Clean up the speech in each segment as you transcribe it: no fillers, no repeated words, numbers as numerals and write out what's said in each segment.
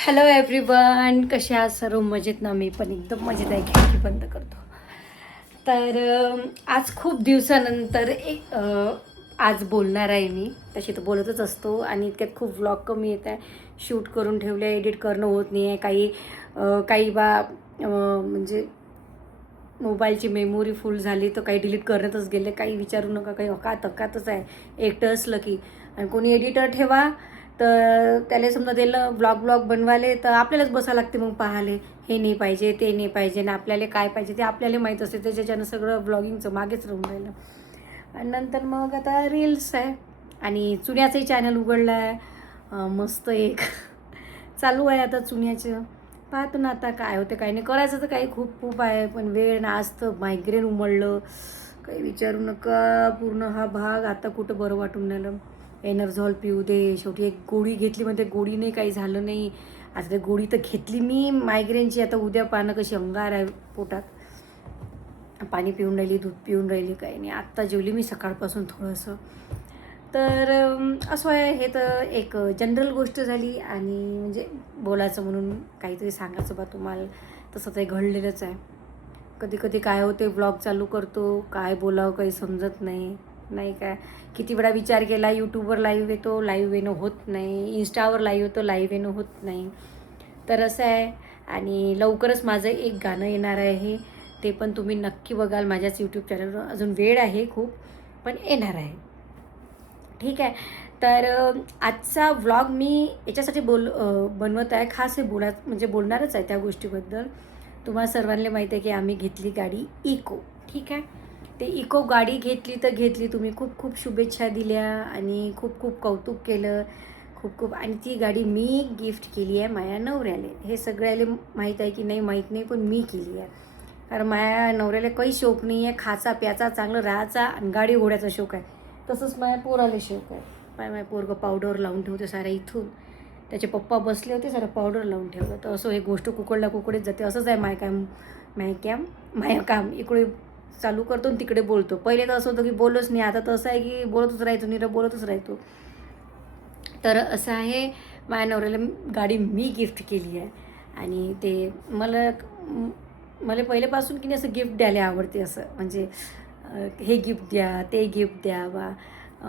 Hello everyone, कसे आहात सर्व? मजेत ना? मी पण एकदम मजेत आहे. खिडकी बंद करतो. तर आज खूप दिवसानंतर आज बोलणार आहे मी. तशी तर बोलतच असतो आणि इतक्यात खूप व्लॉग कमी येत आहे. शूट करून ठेवले, एडिट करणं होत नाही आहे. काही म्हणजे मोबाईलची मेमोरी फुल झाली तर काही डिलीट करण्यातच गेले. काही विचारू नका, काही अकातच आहे. एकटं असलं की आणि कोणी एडिटर ठेवा तर त्याला समजा त्याला ब्लॉग बनवायला तर आपल्यालाच बसावं लागते मग पाहायला. हे नाही पाहिजे, ते नाही पाहिजे आणि आपल्याला काय पाहिजे ते आपल्याला माहीत असते. त्याच्यानं सगळं ब्लॉगिंगचं मागेच राहून राहिलं. आणि नंतर मग आता रील्स आहे आणि चुन्याचंही चॅनल उघडलं आहे. मस्त एक चालू आहे आता चुन्याचं. पाहतो ना आता काय होते काय नाही. करायचं तर काही खूप खूप आहे पण वेळ ना. आज तर मायग्रेन उमळलं, काही विचारू नका. पूर्ण हा भाग आता कुठं बरं वाटून राहिलं. एनर्झॉल पिऊ दे. शेवटी एक गोळी घेतली म्हणजे गोळीने काही झालं नाही. आता ते गोळी तर घेतली मी मायग्रेनची. आता उद्या पाहणं कशी अंगार आहे पोटात. पाणी पिऊन राहिली, दूध पिऊन राहिली, काही नाही. आत्ता जेवली मी सकाळपासून थोडंसं. तर असं आहे. हे तर एक जनरल गोष्ट झाली आणि म्हणजे बोलायचं म्हणून काहीतरी सांगायचं बा तुम्हाला. तसं ते घडलेलंच आहे. कधी कधी काय होते, व्लॉग चालू करतो, काय बोलावं काही समजत नाही. नाही काय, किती वेळा विचार केला. यूट्यूबवर लाईव्ह येतो, लाईव्ह येणं होत नाही. इन्स्टावर लाईव्ह येतो, लाईव्ह येणं होत नाही. तर असं आहे. आणि लवकरच माझं एक गाणं येणार आहे. ते पण तुम्ही नक्की बघाल माझ्याच यूट्यूब चॅनलवर. अजून वेळ आहे खूप, पण येणार आहे. ठीक आहे. तर आजचा व्लॉग मी याच्यासाठी बनवत आहे. खास हे म्हणजे बोलणारच आहे त्या गोष्टीबद्दल. तुम्हाला सर्वांना माहीत आहे की आम्ही घेतली गाडी इको. ठीक आहे. ते इको गाडी घेतली तर घेतली. तुम्ही खूप खूप शुभेच्छा दिल्या आणि खूप खूप कौतुक केलं. खूप खूप. आणि ती गाडी मी गिफ्ट केली आहे माझ्या नवऱ्याला. हे सगळ्याला माहीत आहे की नाही माहीत नाही, पण मी केली आहे. कारण माझ्या नवऱ्याला काही शौक नाही आहे. खाचा प्याचा, चांगलं राहायचा आणि गाडी घोड्याचा शौक आहे. तसंच माझ्या पोराला शौक आहे. माझं पोरगं पावडर लावून ठेवते साऱ्या इथून. त्याचे पप्पा बसले होते, सारं पावडर लावून ठेवलं. तर असं हे गोष्ट कुकडीत जाते. असंच आहे माय काम. इकडे चालू करतो आणि तिकडे बोलतो. पहिले तर असं होतं की बोलच नाही. आता तर असं आहे की बोलतच राहायचो, बोलतच राहतो. तर असं आहे. माझ्या नवऱ्याला गाडी मी गिफ्ट केली आहे. आणि ते मला पहिल्यापासून की नाही असं गिफ्ट द्यायला आवडते. असं म्हणजे हे गिफ्ट द्या, ते गिफ्ट द्या बा.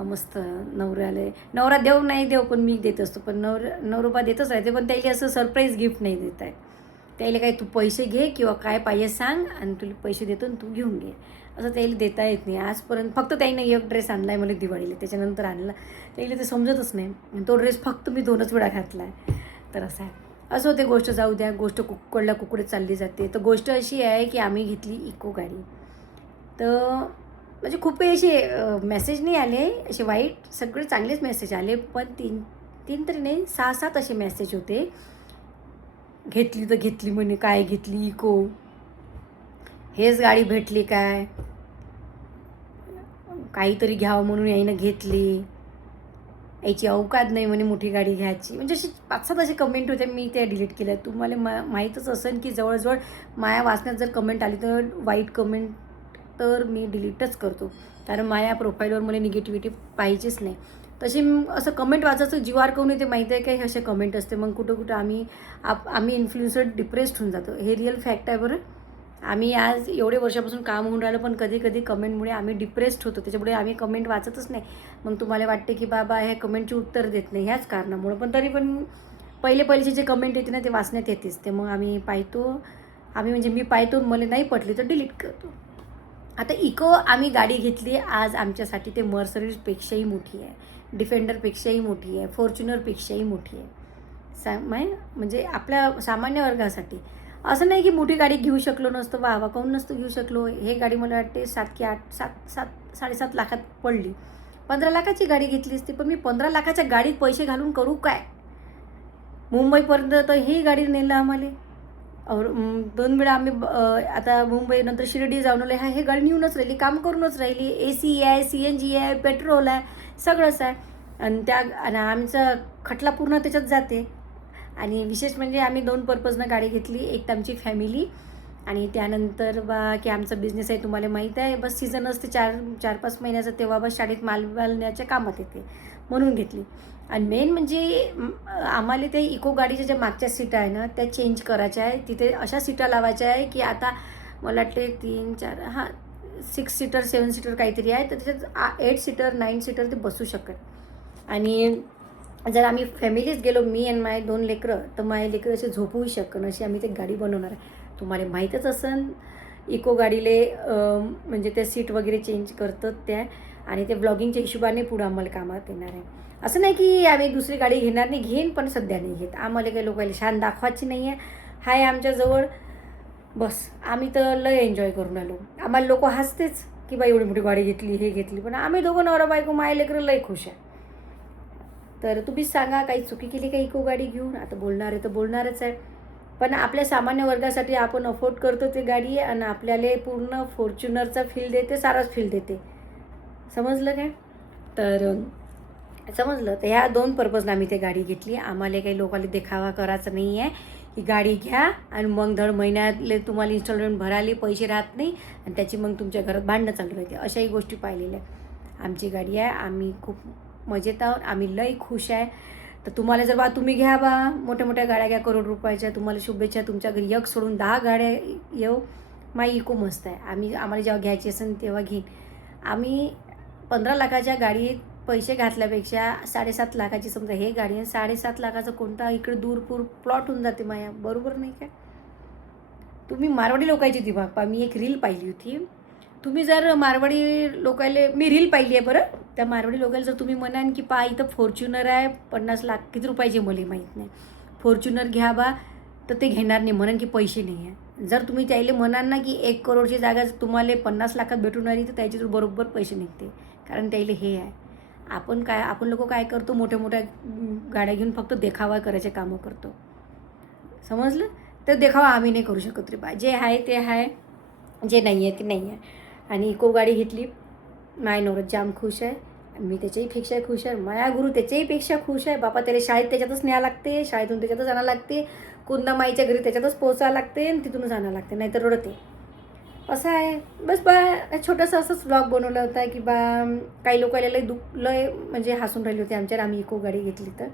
मस्त नवरा देऊ नाही देऊ पण मी देत असतो. पण नवरोबा देतच राहते. पण त्याला असं सरप्राईज गिफ्ट नाही देत आहे. त्याला काय तू पैसे घे किंवा काय पाहिजे सांग आणि तुला पैसे देतो आणि तू घेऊन घे, असं त्याला देता येत नाही आजपर्यंत. फक्त त्याने एक ड्रेस आणला आहे मला दिवाळीला, त्याच्यानंतर आणला. त्याला ते समजतच नाही. तो ड्रेस फक्त मी 2च वेळा घातला आहे. तर असं आहे. असं होते. गोष्ट जाऊ द्या. गोष्ट कुकडे चालली जाते. तर गोष्ट अशी आहे की आम्ही घेतली इको गाडी. तर म्हणजे खूप असे मेसेज नाही आले असे वाईट, सगळे चांगलेच मेसेज आले. पण तीन तरी नाही 6-7 असे मेसेज होते. घेतली तर घेतली म्हणे, काय घेतली इको, हेच गाडी भेटली काय, काहीतरी घ्यावं म्हणून याईनं घेतली, याची अवकात नाही म्हणे मोठी गाडी घ्यायची. म्हणजे अशी 5-7 असे कमेंट होते. मी त्या डिलीट केल्या. तुम्हाला माहीतच असेल की जवळजवळ माझ्या वाचण्यात जर कमेंट आली तर वाईट कमेंट तर मी डिलीटच करतो. कारण माझ्या प्रोफाईलवर मला निगेटिव्हिटी पाहिजेच नाही. तशी असं कमेंट वाचायचं जीवावर करून येते. माहिती आहे काय हे असे कमेंट असते. मग कुठं आम्ही इन्फ्लुएन्सर डिप्रेस्ड होऊन जातो. हे रिअल फॅक्ट आहे बरं. आम्ही आज एवढे वर्षापासून काम होऊन राहिलं पण कधी कधी कमेंटमुळे आम्ही डिप्रेस्ड होतो. त्याच्यामुळे आम्ही कमेंट वाचतच नाही. मग तुम्हाला वाटते की बाबा ह्या कमेंटची उत्तर देत नाही ह्याच कारणामुळं. पण तरी पण पहिलेचे जे कमेंट येते ना ते वाचण्यात येतेच. ते मग आम्ही म्हणजे मी पाहतो. मला नाही पटली तर डिलीट करतो. आता इको आम्ही गाडी घेतली आज आमच्यासाठी. ते मर्सडीजपेक्षाही मोठी आहे, डिफेंडरपेक्षाही मोठी आहे, फॉर्च्युनरपेक्षाही मोठी आहे. म्हणजे आपल्या सामान्य वर्गासाठी. असं नाही की मोठी गाडी घेऊ शकलो नसतं. वा काहून नसतं घेऊ शकलो. हे गाडी मला वाटते 7 लाखात पडली. 15 लाखाची गाडी घेतली असती. पण मी 15 लाखाच्या गाडीत पैसे घालून करू काय. मुंबईपर्यंत तर ही गाडी नेलं आम्हाला. 2 वेळा आम्ही आता मुंबईनंतर शिर्डी जाऊन आलो. हे गाडी नेऊनच राहिली, काम करूनच राहिली. AC आहे, CNG आहे, पेट्रोल आहे, सगळंच आहे. आणि आमचा खटला पूर्ण त्याच्यात जाते. आणि विशेष म्हणजे आम्ही 2 पर्पजनं गाडी घेतली. एक तर आमची फॅमिली आणि त्यानंतर की आमचा बिझनेस आहे तुम्हाला माहीत आहे. बस सीझन असते 4-5 महिन्याचं, तेव्हा बस शाळेत माल न्यायच्या कामात येते. म्हणून घेतली. आणि मेन म्हणजे आम्हाला त्या इको गाडीच्या ज्या मागच्या सीटा आहे ना त्या चेंज करायच्या आहे. तिथे अशा सीटा लावायच्या आहे की आता मला वाटते 3 4 हां 6 सीटर 7 सीटर काहीतरी आहे, तर त्याच्यात 8 सीटर 9 सीटर ते बसू शकत. आणि जर आम्ही फॅमिलीच गेलो, मी आणि माझे 2 लेकरं, तर माझे लेकरं असे झोपूही शकन अशी आम्ही ते गाडी बनवणार आहे. तुम्हाला माहीतच असेल इको गाडीले म्हणजे त्या सीट वगैरे चेंज करतात त्या, आणि ते ब्लॉगिंगच्या हिशोबाने पुढं आम्हाला कामात येणार आहे. असं नाही की आम्ही दुसरी गाडी घेणार नाही, घेईन पण सध्या नाही घेत. आम्हाला काही लोकांना शान दाखवायची नाही आहे. हाय आमच्याजवळ, बस आम्ही तर लय एन्जॉय करून आलो. आम्हाला लोक हसतेच की बाई एवढी मोठी गाडी घेतली हे घेतली, पण आम्ही दोघं नवरा बायको माय लेकरं लय खुश आहे. तर तुम्हीच सांगा काही चुकी केली का इको गाडी घेऊन? आता बोलणार आहे तर बोलणारच आहे, पण आपल्या सामान्य वर्गासाठी आपण अफोर्ड करतो ते गाडी, आणि आपल्याला पूर्ण फॉर्च्युनरचा फील देते, साराच फील देते. समजलं काय? तर समजलं. तर ह्या 2 पर्पजला आम्ही ते गाडी घेतली. आम्हाला काही लोकांना देखावा करायचा नाही आहे की गाडी घ्या आणि मग दर महिन्यातले तुम्हाला इन्स्टॉलमेंट भरायला पैसे राहत नाही आणि त्याची मग तुमच्या घरात भांडणं चालू राहते. अशाही गोष्टी पाहिलेल्या आहे. आमची गाडी आहे, आम्ही खूप मजेत आहोत, आम्ही लई खुश आहे. तर तुम्हाला जर तुम्ही घ्या मोठ्या मोठ्या गाड्या घ्या करोड रुपयाच्या, तुम्हाला शुभेच्छा. तुमच्या घरी 1 सोडून 10 गाड्या येऊ. माई इको मस्त आहे. आम्हाला जेव्हा घ्यायची असेल तेव्हा घेईन. आम्ही 15 लाखाच्या गाडीत पैसे घातल्यापेक्षा 7.5 लाखाची समजा हे गाडी आहे, 7.5 लाखाचं कोणता इकडे दूरपूर प्लॉट होऊन जाते माया, बरोबर नाही काय? तुम्ही मारवाडी लोकांची दिमाग पहा. मी एक रील पाहिली होती. तुम्ही जर मारवाडी लोकायला, मी रील पाहिली आहे बरं, त्या मारवाडी लोकायला जर तुम्ही म्हणाल की पहा इथं फॉर्च्युनर आहे 50 लाख किती रुपयाची, मला माहीत नाही, फॉर्च्युनर घ्या तर ते घेणार नाही, म्हणून की पैसे नाही आहे. जर तुम्ही त्याला म्हणाल ना की 1 करोडची जागा तुम्हाला 50 लाखात भेटून आली, तर त्याची बरोबर पैसे निघते. कारण त्याला हे आहे. आपण लोक काय करतो, मोठ्या मोठ्या गाड्या घेऊन फक्त देखावा करायचे कामं करतो. समजलं? तर देखावा आम्ही नाही करू शकत रे बा. जे आहे ते आहे, जे नाही आहे ते नाही आहे. आणि इको गाडी घेतली. माय नवरा जाम खुश आहे, मी त्याच्याहीपेक्षा खुश आहे. माया गुरु त्याच्याहीपेक्षा खुश आहे. बापा त्याला शाळेत त्याच्यातच न्यावं लागते, शाळेतून त्याच्यातच आणावं लागते, कुंदा माईच्या घरी त्याच्यातच पोचावं लागते आणि तिथूनच आणावं लागते, नाहीतर रडते. असं आहे. बस छोटंसं असंच ब्लॉग बनवला होता की काही लोकांना लय म्हणजे हसून राहिले होते आमच्यावर आम्ही इको गाडी घेतली तर,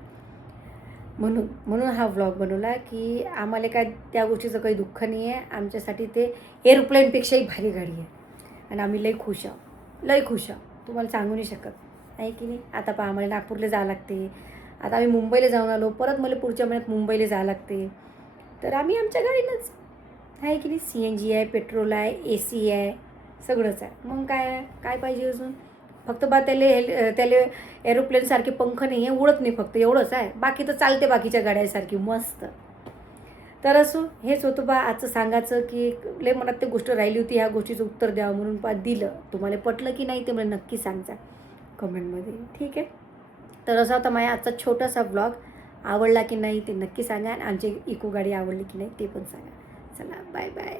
म्हणून हा व्लॉग बनवला की आम्हाला काय त्या गोष्टीचं काही दुःख नाही आहे. आमच्यासाठी ते एरोप्लेनपेक्षाही भारी गाडी आहे आणि आम्ही लय खुश आहोत. तुम्हाला सांगू नाही शकत, आहे की नाही? आता पहा आम्हाला नागपूरला जावं लागते, आता आम्ही मुंबईला जाऊन आलो, परत मला पुढच्या महिन्यात मुंबईला जावं लागते. तर आम्ही आमच्या गाडीनंच, आहे की नाही? CNG आहे, पेट्रोल आहे, AC आहे, सगळंच आहे. मग काय पाहिजे अजून? फक्त त्याला एरोप्लेनसारखे पंख नाही आहे, उडत नाही, फक्त एवढंच आहे. बाकी तर चालते बाकीच्या गाड्यासारखी मस्त. तर असो, हेच होतं आजचं सांगायचं की लय मनात ते गोष्ट राहिली होती, ह्या गोष्टीचं उत्तर द्यावं म्हणून दिलं. तुम्हाला पटलं की नाही ते मला नक्की सांगा कमेंटमध्ये, ठीक आहे? तर असा होता माझा आजचा छोटासा ब्लॉग. आवडला की नाही ते नक्की सांगा, आणि आमची इको गाडी आवडली की नाही ते पण सांगा. चला बाय बाय.